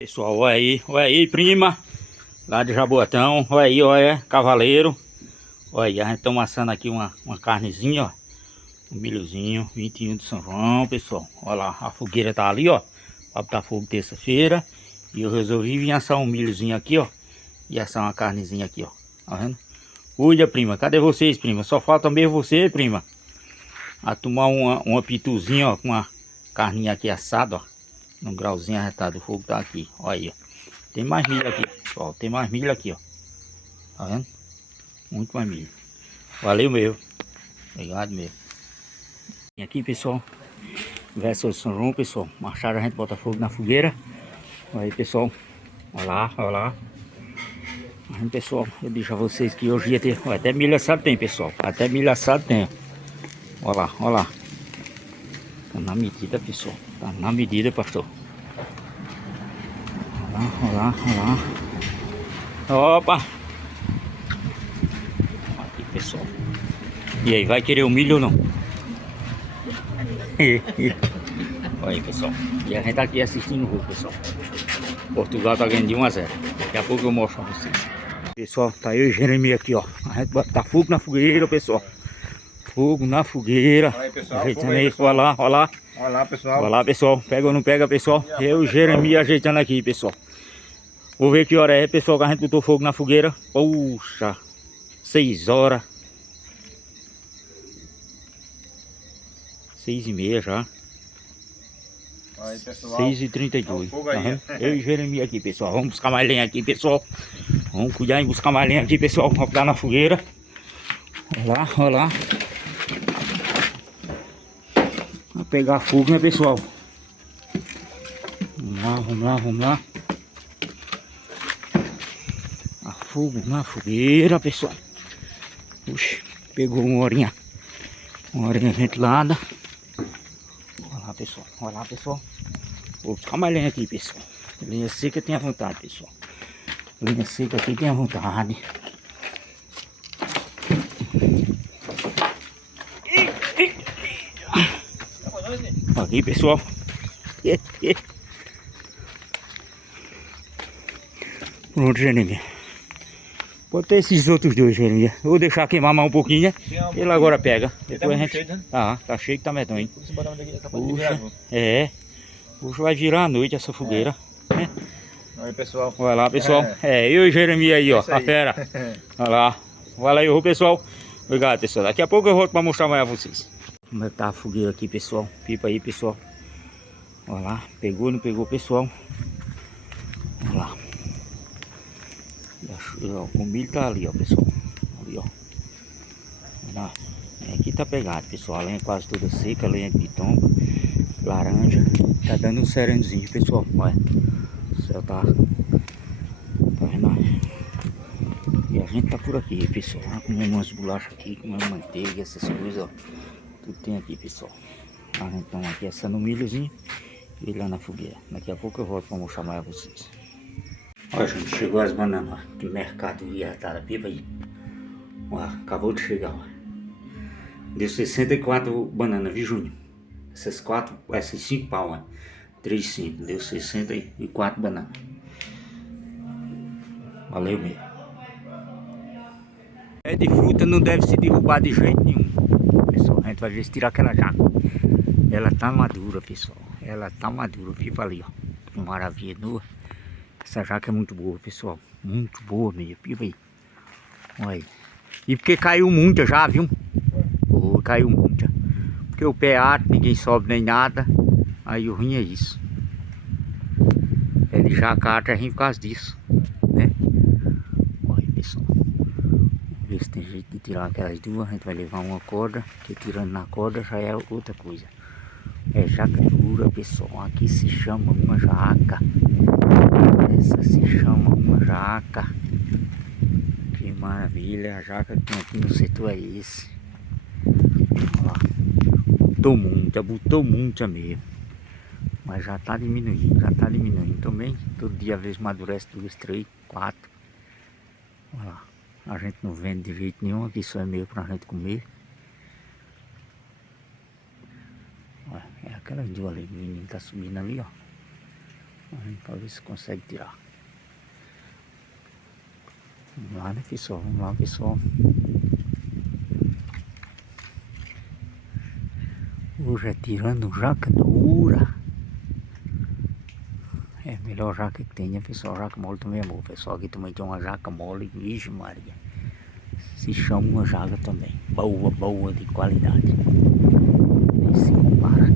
Pessoal, olha aí, prima, lá de Jaboatão, olha aí, olha, cavaleiro, olha aí, a gente tá assando aqui uma carnezinha, ó, um milhozinho, 21 de São João, pessoal, olha lá, a fogueira tá ali, ó, pra botar fogo terça-feira, e eu resolvi vir assar um milhozinho aqui, ó, e assar uma carnezinha aqui, ó, tá vendo? Cuida, prima, cadê vocês, prima? Só falta mesmo você, prima, a tomar uma pituzinha, ó, com uma carninha aqui assada, ó, num grauzinho arretado, o fogo tá aqui, olha aí, ó. Tem mais milho aqui, pessoal. Tem mais milho aqui, ó. Tá vendo? Muito mais milho. Valeu, meu. Obrigado, meu. E aqui, pessoal. Verso São João, pessoal. Machado, a gente bota fogo na fogueira. Olha aí, pessoal. Olha lá, olha lá. Aí, pessoal, eu deixo a vocês que hoje ia ter. Olha, até milho assado tem, pessoal. Até milho assado tem. Olha lá, olha lá. Tá na medida, pessoal. Tá na medida, pastor. Olha lá, olha lá, olha lá. Opa! Aqui, pessoal. E aí, vai querer o milho ou não? Olha aí, pessoal. E a gente tá aqui assistindo o jogo, pessoal. Portugal tá ganhando de 1 a 0. Daqui a pouco eu mostro pra vocês. Pessoal, tá eu e Jeremias aqui, ó. A gente tá fogo na fogueira, pessoal. Fogo na fogueira. Olha aí, pessoal. Ajeitando aí, olha lá, olha lá. Olha lá, pessoal. Olha lá, pessoal. Pega ou não pega, pessoal? Eu e Jeremias ajeitando aqui, pessoal. Vou ver que hora é, pessoal, que a gente botou fogo na fogueira. Puxa, 6 horas. 6h30 já. Aí, pessoal. 6h32. Aí. Eu e Jeremias aqui, pessoal. Vamos buscar mais lenha aqui, pessoal. Vamos cuidar em buscar mais lenha aqui, pessoal. Vamos botar na fogueira. Olha lá, olha lá. Vai pegar fogo, né, pessoal? Vamos lá, vamos lá, vamos lá. A fogo na fogueira, pessoal. Puxa, pegou uma horinha ventilada. Olha lá, pessoal. Olha lá, pessoal. Vou buscar mais lenha aqui, pessoal. Lenha seca tem à vontade, pessoal. Lenha seca aqui tem à vontade. Aqui, pessoal. Pronto, Jeremias. Pode ter esses outros dois, Jeremias. Eu vou deixar queimar mais um pouquinho, né? Ele agora pega. Depois a gente... cheio, né? Tá cheio que tá medonho. Puxa, puxa, vai virar à noite essa fogueira, né? Olha aí, pessoal. Olha lá, pessoal. Eu e o Jeremias aí, ó. A fera. Olha lá. Valeu, pessoal. Obrigado, pessoal. Daqui a pouco eu volto pra mostrar mais a vocês. Como é que tá a fogueira aqui, pessoal? Pipa aí, pessoal. Olha lá. Pegou, não pegou, pessoal? Olha lá. O milho tá ali, ó, pessoal. Ali, ó. Olha lá. Aqui tá pegado, pessoal. A lenha quase toda seca, a lenha de pitomba, laranja. Tá dando um serendozinho, pessoal. Olha. O céu tá vendo? E a gente tá por aqui, pessoal. Comendo umas bolachas aqui, comendo manteiga, essas coisas, ó. Tudo tem aqui, pessoal. A gente tá aqui assando um milhozinho e lá na fogueira. Daqui a pouco eu volto pra mostrar mais a vocês. Olha, gente, chegou as bananas do mercado Iatara, pipa aí. Ó, acabou de chegar, ó. Deu 64 bananas, viu, Júnior? Essas 5 pau, ó. 3, 5, deu 64 bananas. Valeu mesmo. É de fruta, não deve se derrubar de jeito nenhum. Pessoal, a gente vai ver se tirar aquela jaca. Ela tá madura, pessoal. Ela tá madura, pipa ali, ó. Que maravilha, nua. Essa jaca é muito boa, pessoal. Muito boa mesmo, pipa aí. Olha aí. E porque caiu muita já, viu? Oh, caiu muita. Porque o pé é alto, ninguém sobe nem nada. Aí o ruim é isso. Ele já cata ruim por causa disso, né? Olha aí, pessoal. Vamos ver se tem jeito de tirar aquelas duas. A gente vai levar uma corda, que tirando na corda já é outra coisa. É jaca dura, pessoal. Aqui se chama uma jaca. Essa se chama uma jaca. Que maravilha. A jaca que tem aqui no setor é esse. Olha lá. Botou muita mesmo. Mas já tá diminuindo, também. Todo dia às vezes amadurece 2, 3, 4. Olha lá. A gente não vende de jeito nenhum. Aqui só é meio pra gente comer. Olha, é aquelas duas ali. O menino tá subindo ali, ó. Pra ver se consegue tirar. Vamos lá, né, pessoal? Vamos lá, pessoal. Hoje é tirando jaca dura. É a melhor jaca que tem, né, pessoal? Jaca mole também é boa. Pessoal, aqui também tem uma jaca mole. Vixe Maria. Se chama uma jaca também. Boa, boa, de qualidade. Nem se compara.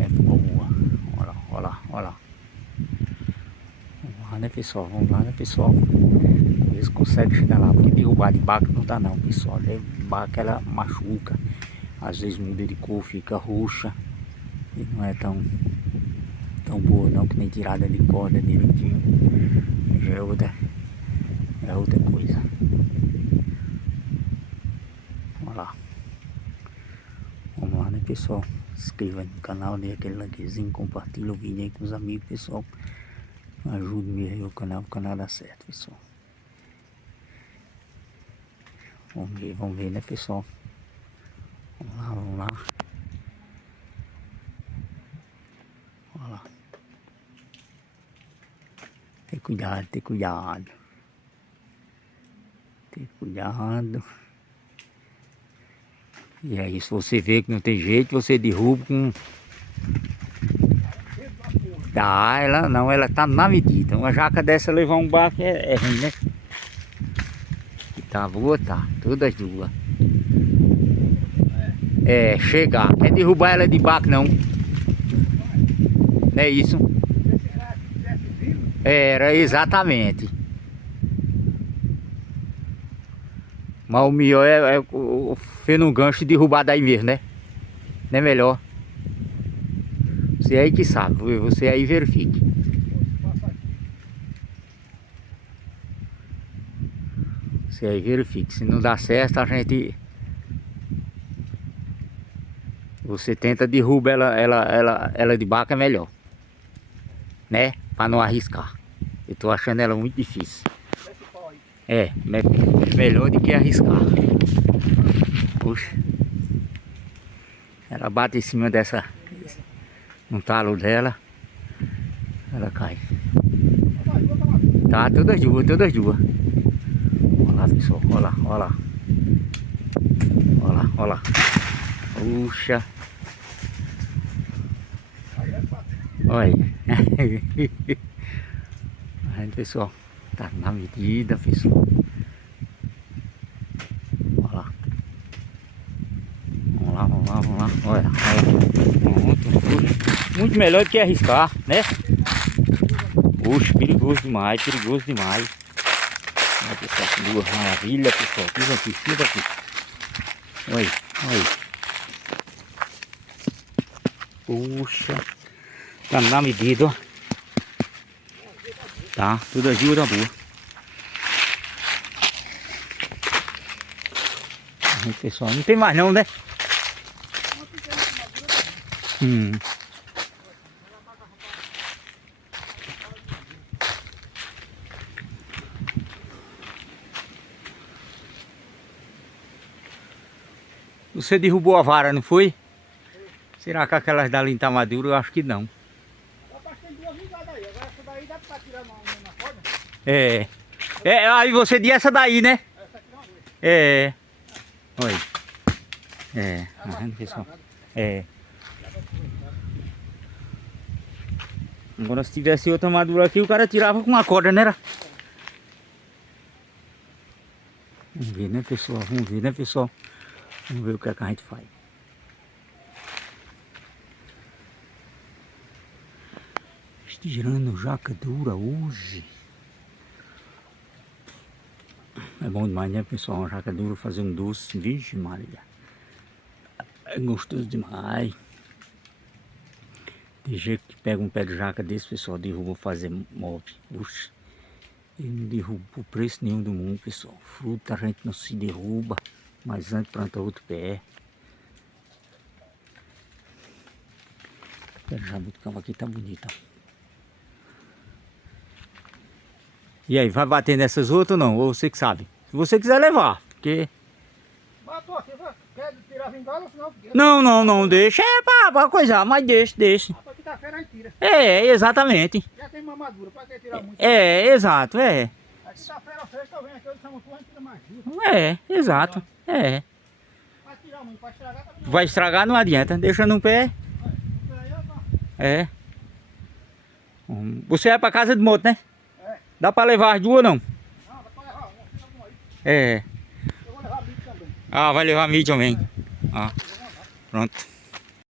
É boa. Olha lá, olha lá, olha lá. Vamos lá, né, pessoal? Vamos lá, né, pessoal? Ver se consegue chegar lá. Porque derrubar de baca não dá não, pessoal. Baca ela machuca. Às vezes muda de cor, fica roxa. E não é tão boa não, que nem tirada de corda direitinho. Já é outra coisa. Olha lá. Vamos lá, né, pessoal? Se inscreva no canal, dê aquele likezinho, compartilha o vídeo aí com os amigos, pessoal. Ajude-me aí o canal dar certo, pessoal. Vamos ver, né, pessoal? Vamos lá, vamos lá. Olha lá. Tem cuidado, tem cuidado. Tem cuidado. E aí, se você vê que não tem jeito, você derruba com... Tá, ela tá na medida. Uma jaca dessa levar um baque é ruim, né? E tá boa, tá. Todas duas. É, chegar. Não é derrubar ela de baque, não. Não é isso? Era, exatamente. Mas o melhor é o fer no gancho e derrubar daí mesmo, né? Não é melhor? Você aí que sabe, você aí verifique. Você aí verifique. Se não dá certo, a gente... Você tenta derrubar ela de baca, é melhor. Né? Pra não arriscar. Eu tô achando ela muito difícil. É melhor do que arriscar. Puxa. Ela bate em cima dessa... No talo dela. Ela cai. Tá, todas duas, todas duas. Olha lá, pessoal, olha lá, olha lá. Olha lá, olha lá. Puxa. Olha aí. Aí, pessoal, tá na medida, pessoal. Olha lá. Vamos lá, vamos lá, vamos lá. Olha, olha. Muito melhor do que arriscar, né? Puxa, perigoso demais, perigoso demais. Olha, pessoal, que duas maravilha, pessoal. Fiz aqui, fiz aqui. Olha, olha. Puxa. Tá na medida, ó. Tá, tudo ajuda boa. Aí, pessoal, não tem mais não, né? Você derrubou a vara, não foi? Será que aquelas dali não tá maduras? Eu acho que não. É. Aí você disse essa daí, né? É. Olha. É. Tá vendo, pessoal? É. Agora se tivesse outra madura aqui, o cara tirava com uma corda, né? Vamos ver, né, pessoal? Vamos ver, né, pessoal? Vamos ver o que é que a gente faz. Tirando jaca dura hoje. É bom demais, né, pessoal? Uma jaca dura, fazer um doce. Vixe Maria. É gostoso demais. Tem jeito que pega um pé de jaca desse, pessoal, derruba fazer move. Puxa. Ele não derruba por preço nenhum do mundo, pessoal. Fruta a gente não se derruba, mas antes planta outro pé. O pé de jabuticaba aqui tá bonito, ó. E aí, vai bater nessas outras ou não? Ou você que sabe? Se você quiser levar, porque... Matou aqui, quer tirar a vingada ou não? Não, deixa, é pra coisar, mas deixa. Aqui quinta-feira a gente tira. Exatamente. Já tem mamadura, pra que tirar muito? Exato, A quinta-feira sexta eu venho aqui, eu chamo tu, a gente tira mais disso. Exato. Pra tirar muito, pra estragar também não. Vai estragar, não adianta. Deixa no pé. Porque aí eu tô... Você vai pra casa de moto, né? Dá pra levar as duas, não? Não, dá pra levar uma, tira uma aí. Eu Eu vou levar bicho também. vai levar milho também. Pronto.